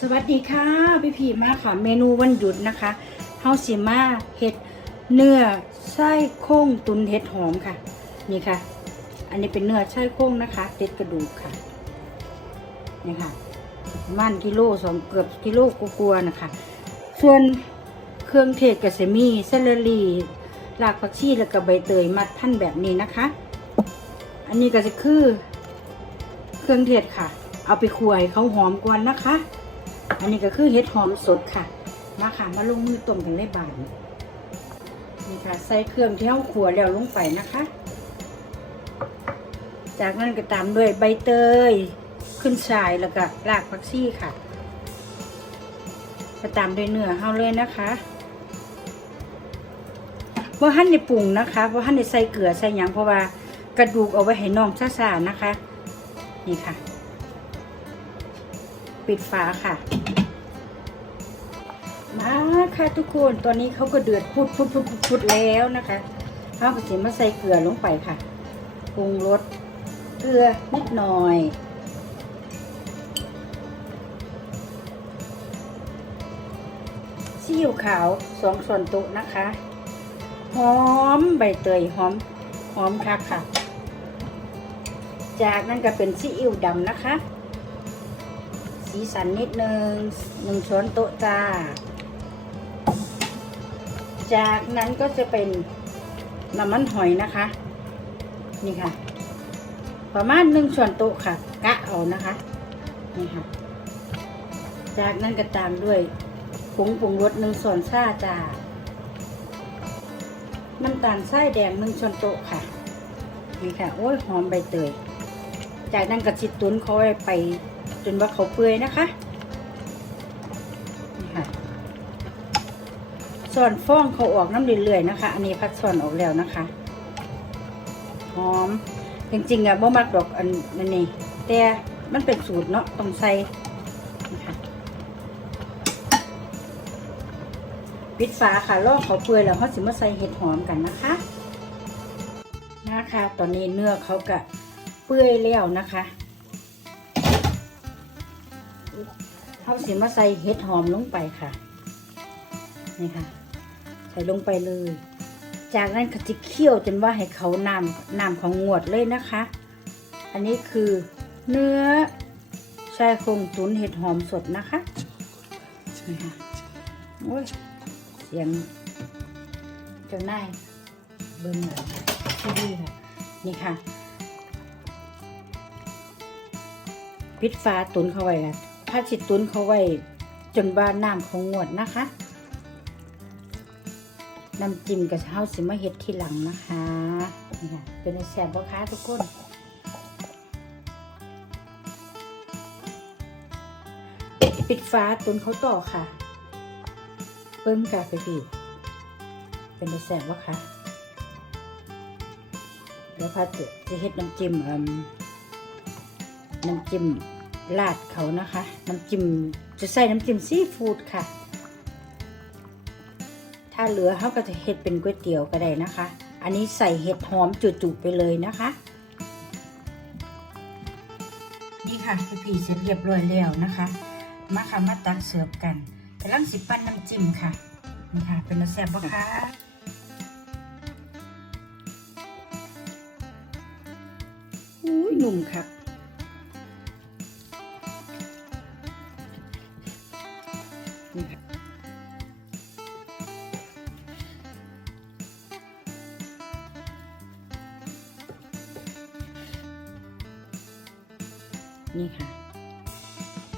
สวัสดีค่ะ พี่พีมาค่ะ เมนูวันหยุดนะคะเฮาสิมาเห็ดเนื้อไส้โค้งตุนเห็ดหอมค่ะ นี่ค่ะ อันนี้เป็นเนื้อไส้โค้งนะคะเด็ดกระดูกค่ะ นี่ค่ะมันกิโลสองเกือบกิโลกลัวๆนะคะ ส่วนเครื่องเทศกระเสมีเซเลอรี่รากผักชีแล้วก็ใบเตยมัดพันแบบนี้นะคะ อันนี้ก็จะคือเครื่องเทศค่ะ เอาไปคั่วให้เขาหอมก่อนนะคะ อันนี้ก็คือเห็ดหอมสดค่ะ มาค่ะ มาลงมือต้มกันเลยบานนี่ค่ะ ใส่เครื่องที่เราคั่วแล้วลงไปนะคะ จากนั้นก็ตามด้วยใบเตย ขึ้นชายแล้วก็รากผักชีค่ะก็ตามด้วยเนื้อเฮาเลยนะคะว่าหั่นในปรุงนะคะว่าหั่นในใส่เกลือใส่หยังเพราะว่ากระดูกเอาไว้ให้น้องซ่าๆนะคะ นี่ค่ะ ปิดฝาค่ะ มาค่ะทุกคน ตอนนี้เขาก็เดือดพุดพุดพุดพุดพุดแล้วนะคะเขาก็จะมาใส่เกลือลงไปค่ะ ปรุงรส เกลือนิดหน่อยซีอิ๊วขาวสองส่วนโต๊ะนะคะ หอมใบเตยหอม หอมค่ะค่ะ จากนั้นก็เป็นซีอิ๊วดำนะคะ สีสันนิดนึงหนึ่งช้อนโต๊ะจ้า จากนั้นก็จะเป็นน้ำมันหอยนะคะ นี่ค่ะ ประมาณหนึ่งช้อนโต๊ะค่ะ กะเอานะคะ นี่ค่ะ จากนั้นก็ตามด้วยผงปรุงรสหนึ่งส่วนซ่าจ้า น้ำตาลทรายแดงหนึ่งช้อนโต๊ะค่ะ นี่ค่ะ โอ้ยหอมใบเตย จากนั้นก็จิตตุนเขาไป จนว่าเขาเปื่อยนะคะนี่ค่ะส่วนฟองเขาออกน้ำเรื่อยๆนะคะ อันนี้พัดส่วนออกแล้วนะคะหอมจริงๆอะบ่มักดอกอันนั้นนี่แต่มันเป็นสูตรเนาะต้องใส่นะคะปิดฝาค่ะลอกเขาเปื่อยแล้วเขาสิมาใส่เห็ดหอมกันนะคะนะคะ ตอนนี้เนื้อเขากะเปื่อยแล้วนะคะ เขาสิมาใส่เห็ดหอมลงไปค่ะ นี่ค่ะ ใส่ลงไปเลย จากนั้นก็จะเคี่ยวจนว่าให้เขาน้ำน้ำของงวดเลยนะคะ อันนี้คือเนื้อชายโครงตุ๋นเห็ดหอมสดนะคะนี่ค่ะโอ้ยเสียงเจ้านายเบิ้งหน่อยที่ดีค่ะ นี่ค่ะ ปิดฟ้าตุนเข้าไว้ค่ะ ถ้าสิตุนเขาไว้จนว่าน้ำของงวดนะคะน้ำจิ้มกับเฮาสิมาเฮ็ดทีหลังนะคะนี่ค่ะเป็นแซ่บบ่คะทุกคนปิดฟ้าตุนเขาต่อค่ะเพิ่มกาไปพี่เป็นแซ่บบ่คะเดี๋ยวพาจะเฮ็ดน้ำจิ้มน้ำจิ้ม ลาดเขานะคะ น้ำจิ้มจะใส่น้ำจิ้มซีฟู้ดค่ะ ถ้าเหลือเขาก็จะเฮ็ดเป็นก๋วยเตี๋ยวก็ได้นะคะ อันนี้ใส่เห็ดหอมจุๆไปเลยนะคะ นี่ค่ะพี่พีเสร็จเรียบร้อยแล้วนะคะ มาค่ะมาตักเสิร์ฟกันกำลังสิปั้นน้ำจิ้มค่ะนี่ค่ะ เป็นแซ่บปะคะอุ้ยหนุ่มค่ะ นี่ค่ะ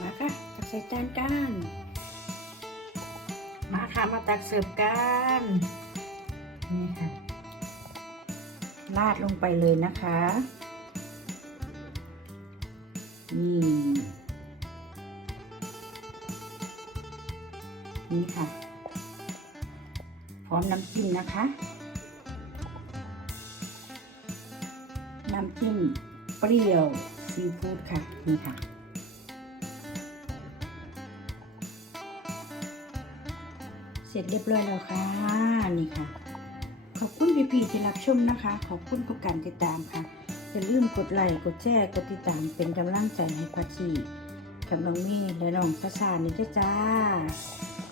มาค่ะ ตักใส่จานกัน มาค่ะ มาตักเสิร์ฟกัน นี่ค่ะราดลงไปเลยนะคะ นี่ นี่ค่ะ พร้อมน้ำจิ้มนะคะ น้ำจิ้มเปรี้ยว ซีฟู้ดค่ะ นี่ค่ะ เสร็จเรียบร้อยแล้วค่ะ นี่ค่ะ ขอบคุณพี่ๆที่รับชมนะคะ ขอบคุณทุกการติดตามค่ะ อย่าลืมกดไลค์ กดแชร์ กดติดตามเป็นกำลังใจให้พัชชีกับน้องมี่และน้องประสานนี่จ้าจ้า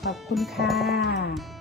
ขอบคุณค่ะ